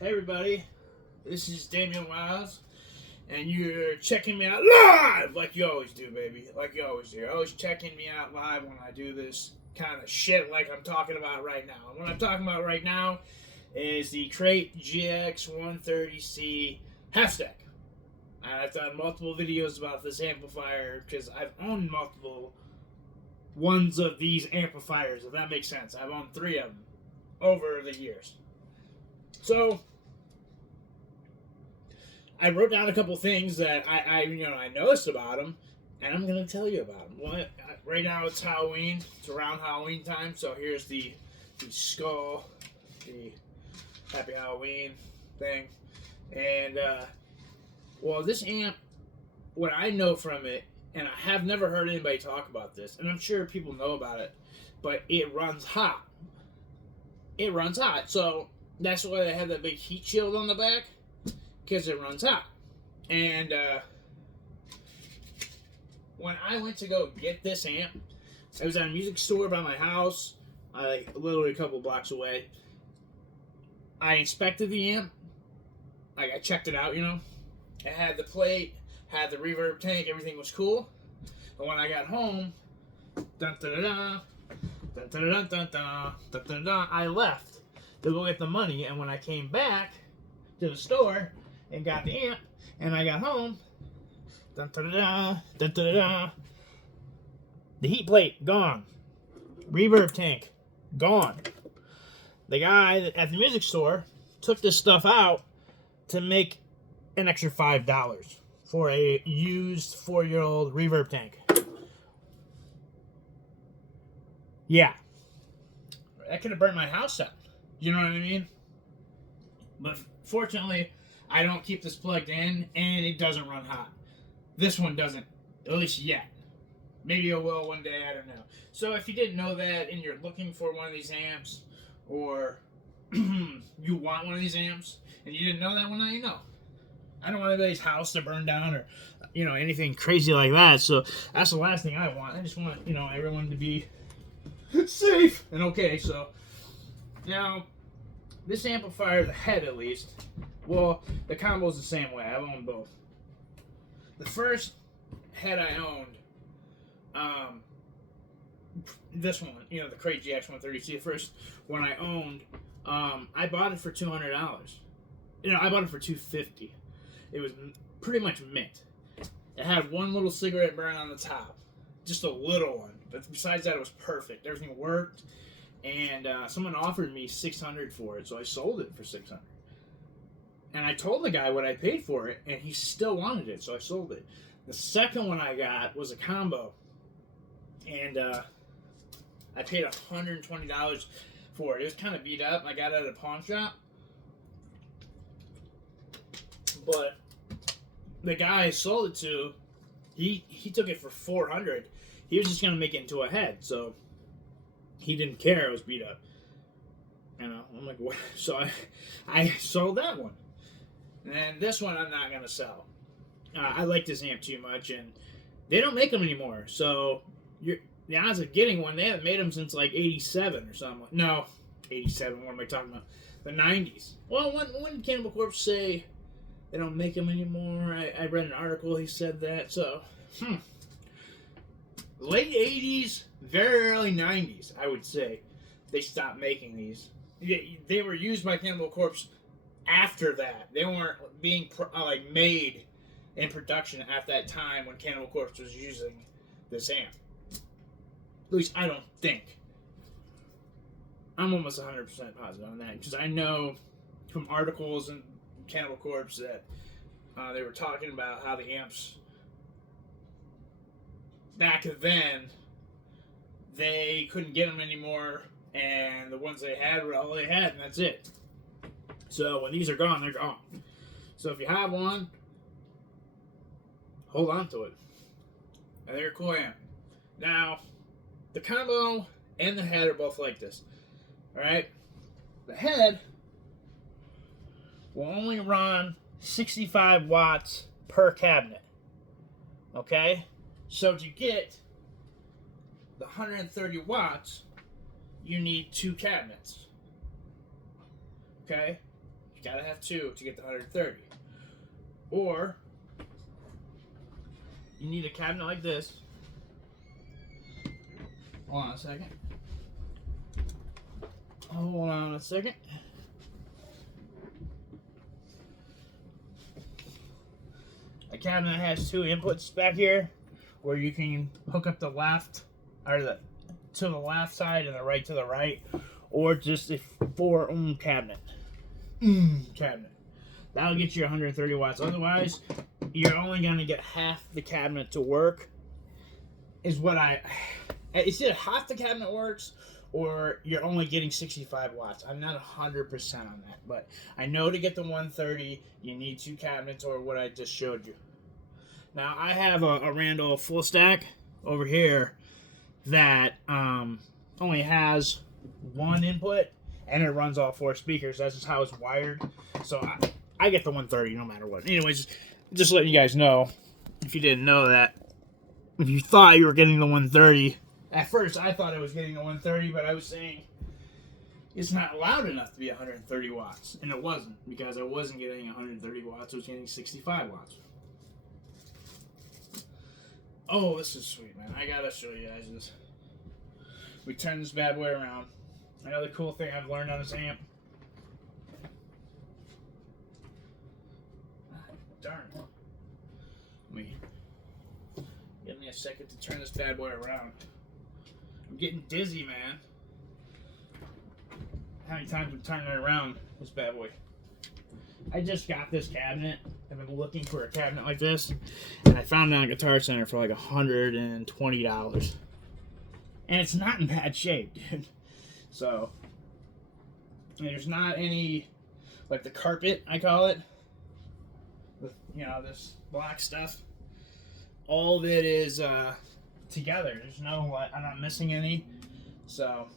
Hey everybody, this is Damian Wiles, and you're checking me out live like you always do, baby. Like you always do. You're always checking me out live when I do this kind of shit like I'm talking about right now. And what I'm talking about right now is the Crate GX130C half stack. And I've done multiple videos about this amplifier because I've owned multiple ones of these amplifiers, if that makes sense. I've owned 3 of them over the years. So I wrote down a couple things that I noticed about them, and I'm gonna tell you about them. Right now it's Halloween. It's around Halloween time, so here's the skull, the Happy Halloween thing, and this amp, what I know from it, and I have never heard anybody talk about this, and I'm sure people know about it, but it runs hot. It runs hot, so that's why they have that big heat shield on the back, because it runs hot. And when I went to go get this amp, I was at a music store by my house, literally a couple blocks away. I inspected the amp. I checked it out, It had the plate, had the reverb tank, everything was cool. But when I got home, I left to go get the money, and when I came back to the store and got the amp, and I got home, the heat plate gone, reverb tank gone. The guy at the music store took this stuff out to make an extra $5 for a used 4-year-old reverb tank. Yeah, that could have burned my house out. You know what I mean? But fortunately, I don't keep this plugged in, and it doesn't run hot. This one doesn't, at least yet. Maybe it will one day, I don't know. So if you didn't know that, and you're looking for one of these amps, or you want one of these amps, and you didn't know that, well, now you know. I don't want anybody's house to burn down, or anything crazy like that. So that's the last thing I want. I just want everyone to be safe and okay. So now, this amplifier, the head at least, well, the combo's the same way. I've owned both. The first head I owned, this one, the Crate GX130C, the first one I owned, I bought it for $200. I bought it for $250. It was pretty much mint. It had one little cigarette burn on the top, just a little one. But besides that, it was perfect. Everything worked. And someone offered me $600 for it, so I sold it for $600. And I told the guy what I paid for it, and he still wanted it, so I sold it. The second one I got was a combo, and I paid $120 for it. It was kind of beat up. I got it at a pawn shop, but the guy I sold it to, he took it for $400. He was just gonna make it into a head, so he didn't care. It was beat up. I'm like, what? So I sold that one. And this one I'm not going to sell. I like this amp too much, and they don't make them anymore. So the odds of getting one, they haven't made them since like 87 or something. No, 87, what am I talking about? The 90s. Well, when did Cannibal Corpse say they don't make them anymore? I read an article, he said that. So, late 80s, very early 90s, I would say, they stopped making these. They were used by Cannibal Corpse after that. They weren't being made in production at that time when Cannibal Corpse was using this amp. At least I don't think. I'm almost 100% positive on that, because I know from articles in Cannibal Corpse that they were talking about how the amps back then, they couldn't get them anymore, and the ones they had were all they had, and that's it. So when these are gone, they're gone. So if you have one, hold on to it. And they're a cool amp. Now, the combo and the head are both like this. Alright? The head will only run 65 watts per cabinet. Okay? So to get the 130 watts, you need 2 cabinets. Okay? gotta have 2 to get the 130. Or you need a cabinet like this. Hold on a second. Hold on a second. A cabinet has 2 inputs back here, where you can hook up the left, or the to the left side and the right to the right, or just a 4-ohm cabinet. Cabinet. That'll get you 130 watts. Otherwise, you're only gonna get half the cabinet to work. Is what it's either half the cabinet works, or you're only getting 65 watts. I'm not 100% on that, but I know to get the 130, you need 2 cabinets, or what I just showed you. Now, I have a Randall full stack over here that only has 1 input, and it runs all 4 speakers. That's just how it's wired. So I get the 130 no matter what. Anyways, just letting you guys know, if you didn't know that, if you thought you were getting the 130, at first I thought I was getting the 130, but I was saying it's not loud enough to be 130 watts. And it wasn't, because I wasn't getting 130 watts, I was getting 65 watts. Oh, this is sweet, man. I gotta show you guys this. We turn this bad boy around. Another cool thing I've learned on this amp. Darn. Give me a second to turn this bad boy around. I'm getting dizzy, man. How many times I'm turning it around, this bad boy? I just got this cabinet. I've been looking for a cabinet like this, and I found it on Guitar Center for like $120. And it's not in bad shape, dude. So, there's not any, like the carpet, I call it. You know, this black stuff. All of it is together. There's no, I'm not missing any. So,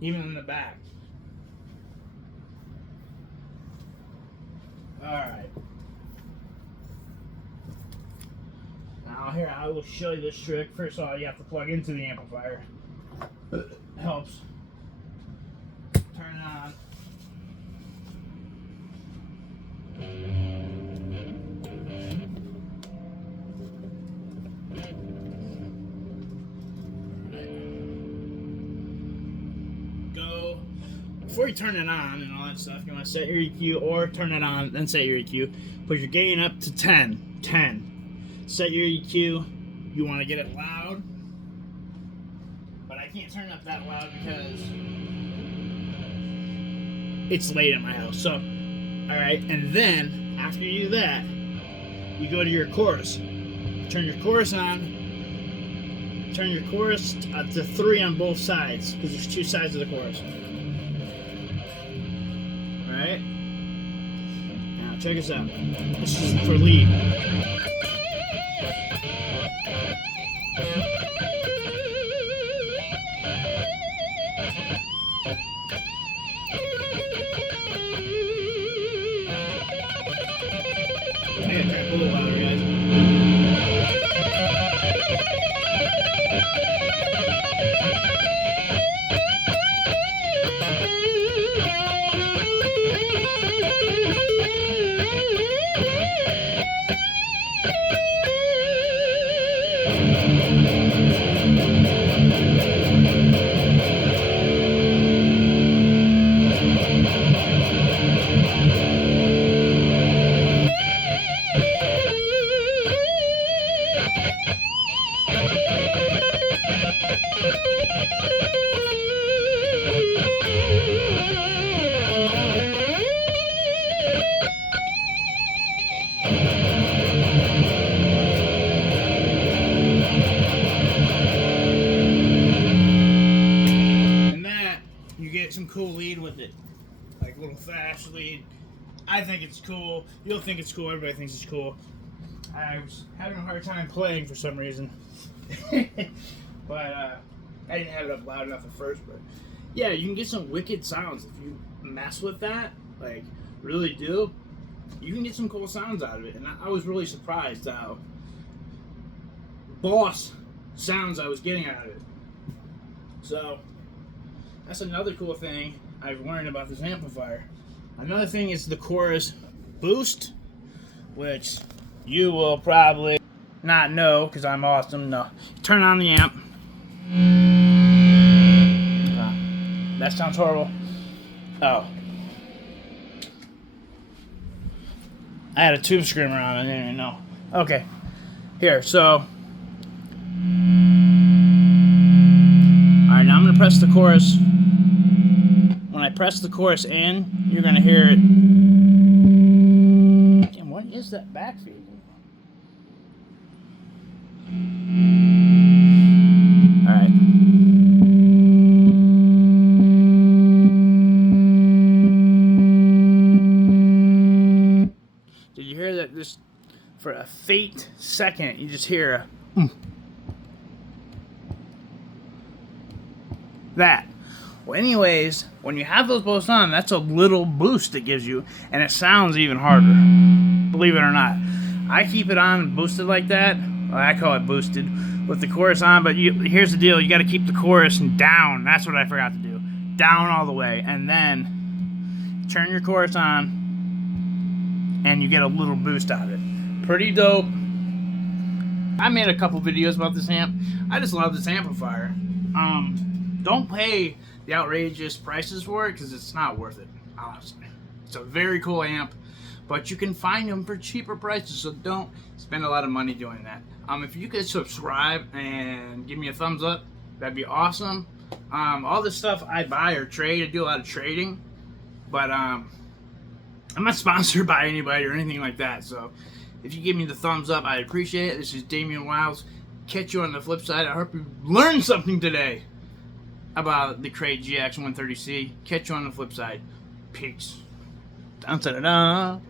even in the back. Alright. Now here, I will show you this trick. First of all, you have to plug into the amplifier. It helps. Turn it on. Go. Before you turn it on and all that stuff, you want to set your EQ, or turn it on, then set your EQ. Put your gain up to 10. 10. Set your EQ. You want to get it loud. But I can't turn it up that loud because it's late at my house. So, alright, and then, after you do that, you go to your chorus. Turn your chorus on. Turn your chorus to 3 on both sides, because there's 2 sides of the chorus. Alright? Now, check this out. This is for lead. Man, try a little louder, guys. Some cool lead with it, like little fast lead. I think it's cool. You'll think it's cool. Everybody thinks it's cool. I was having a hard time playing for some reason, but I didn't have it up loud enough at first. But yeah, you can get some wicked sounds if you mess with that. Like really do. You can get some cool sounds out of it, and I was really surprised how boss sounds I was getting out of it. So. That's another cool thing I've learned about this amplifier. Another thing is the chorus boost, which you will probably not know because I'm awesome. No, turn on the amp. That sounds horrible. Oh, I had a tube screamer on. I didn't even know. Okay, here. So, all right. Now I'm gonna press the chorus. When I press the chorus in, you're gonna hear it. Damn, what is that backfeed? All right. Did you hear that? Just for a faint second, you just hear a that. Well, anyways, when you have those both on, that's a little boost it gives you, and it sounds even harder. Believe it or not, I keep it on boosted like that. Well, I call it boosted with the chorus on. But here's the deal: you got to keep the chorus down. That's what I forgot to do. Down all the way, and then turn your chorus on, and you get a little boost out of it. Pretty dope. I made a couple videos about this amp. I just love this amplifier. Don't pay the outrageous prices for it because it's not worth it, honestly. It's a very cool amp, but you can find them for cheaper prices, so don't spend a lot of money doing that. If you could subscribe and give me a thumbs up, that'd be awesome. All this stuff I buy or trade, I do a lot of trading, but I'm not sponsored by anybody or anything like that, so if you give me the thumbs up, I'd appreciate it. This is Damian Wiles. Catch you on the flip side. I hope you learned something today about the Crate GX130C. Catch you on the flip side. Peace. Dun, dun, dun, dun.